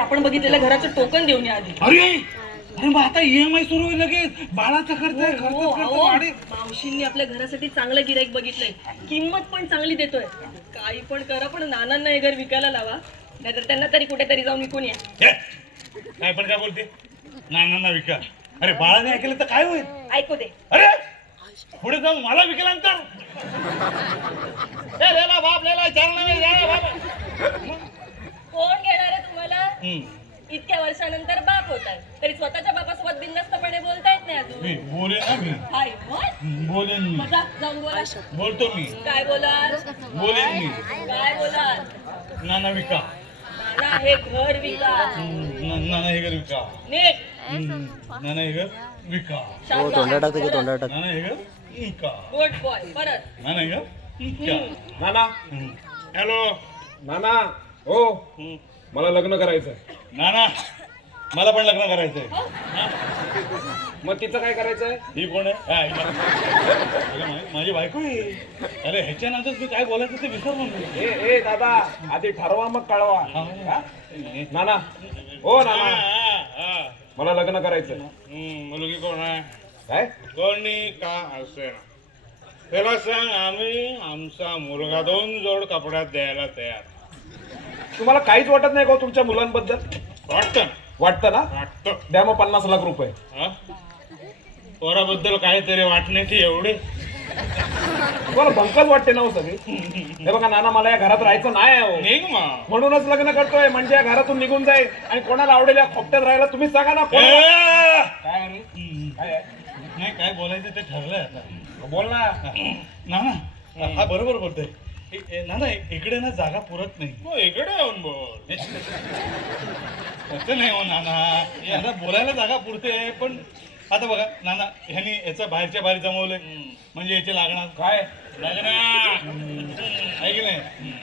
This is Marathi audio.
आपण बघितलेल्या घराचं टोकन देऊन या आधी. अरे अरे मग आता EMI सुरू होईल लगेच. बाळाचा खर्च आहे, खर्च वाढेल. मावशींनी आपल्या घरासाठी चांगलं गिराईक बघितलंय, किंमत पण चांगली देतोय. काही पण करा पण नानांना हे घर विकायला लावा, नाहीतर त्यांना तरी कुठेतरी जाऊन विकून या. काय पण काय बोलते नानांना विका. अरे बाळाने ऐकलं तर काय होईल? ऐकू दे. अरे पुढे जाऊन मला विकल्यानंतर बाप लेला कोण घेणार आहे तुम्हाला? इतक्या वर्षानंतर बाप होताय तरी स्वतःच्या बापासोबत बिनधास्तपणे बोलता येत नाही अजून. मी बोलेन ना मी हाय मग बोलेन मी मजा जाऊन बोला. बोलतो मी काय बोलाल? बोलेन मी काय बोलाल? नाना विका. नाना हे घर विका. नाना हे घर विका. नीट नाना हे घर विका. तोंडात नाना हे घर विका. Good boy. परत नाना हे घर विका. नाना हॅलो नाना हो मला लग्न करायचंय. नाना मला पण लग्न करायचंय. मग तिचं काय करायचंय? ही कोण आहे? हा, ही माझी बायको आहे. अरे ह्याच्या नंतर मी काय बोलायचं ते विसर म्हणून. ए दादा आधी ठरवा मग कळवा. हा? नाना हो नाना मला लग्न करायचंय. मुलगी कोण आहे? काय कोणी का असे त्याला सांग आम्ही आमचा मुलगा 2 जोड कपड्यात द्यायला तयार. तुम्हाला काहीच वाटत नाही का हो तुमच्या मुलांबद्दल? वाटतं वाटतं ना? वाटतं. द्या मग 50 लाख रुपये. हा? पोराबद्दल काहीतरी वाटण्याची एवढी तुम्हाला भंकच वाटते ना हो सगळी. हे बघा नाना मला या घरात राहायचं नाही आहे हो. निघ मग. म्हणूनच लग्न करतोय म्हणजे या घरातून निघून जाईल आणि कोणाला आवडेल या खोपट्यात राहायला तुम्हीच सांगा ना. ए! काय रे? काय आहे? नाही काय बोलायचं ते ठरलंय आता. बोल ना. नाना हा बरोबर बोलतोय. नाना इकडे ना जागा पुरत नाही. इकडे येऊन बोल. असं नाही हो नाना, यांना बोलायला जागा पुरते पण आता बघा नाना ह्यांनी याचं बाहेरच्या बाहेर जमवलंय म्हणजे याचे लागणार काय लग्न आहे की नाही.